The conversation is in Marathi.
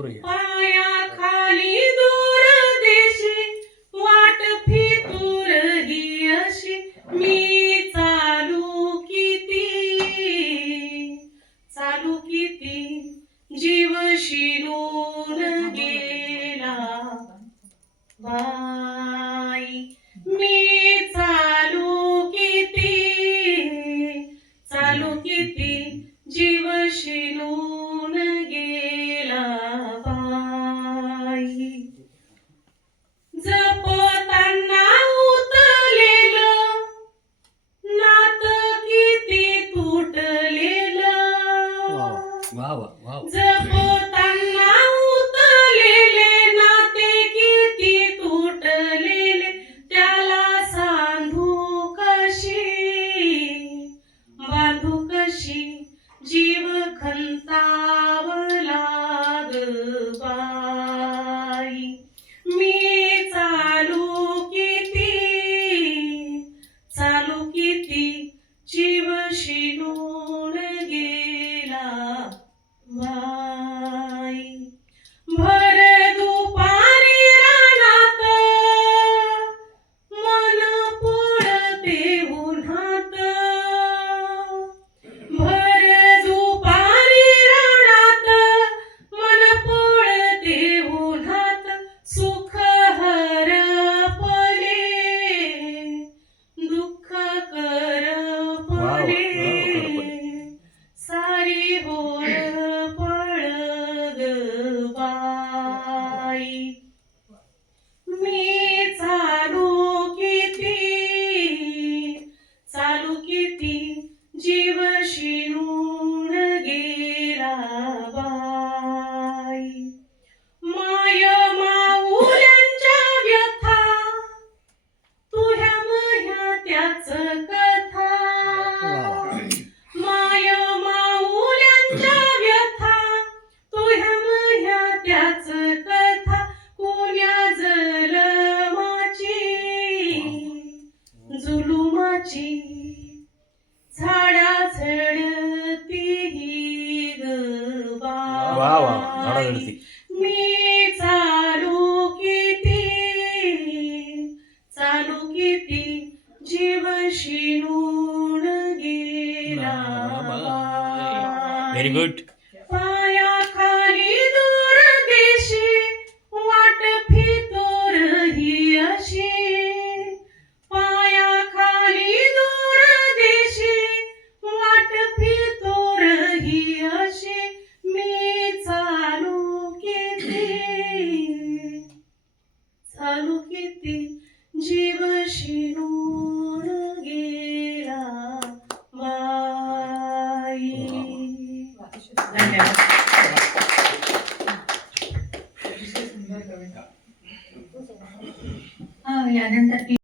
सूर्य. पाया खाली दूर देशी वाट फितूर ही अशी. मी चालू किती? चालू किती? जीव शिरून गेला. वा वा वा वा जपताना उतलेले नाते किती तुटलेले त्याला सांधू कशी? बांधू कशी? जीव खंतावला बाई. मी चालू किती? चालू किती? जीव शिनू can't be माझी झाडा झडती झडती मी चालू किती चालू किती जीव शिनून गेला व्हेरी गुड మీ